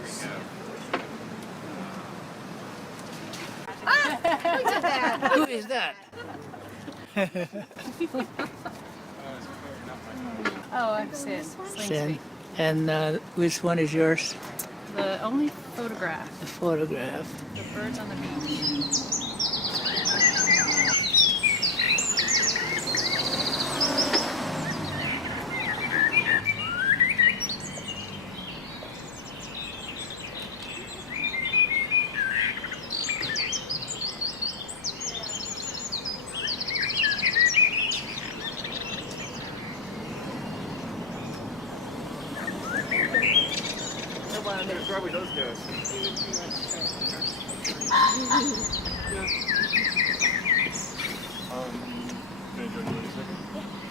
yours. Who is that? Oh, I'm Sin. Sin. And which one is yours? The only photograph. The photograph. The birds on the beach. There's probably those guys. Can I join you in a second?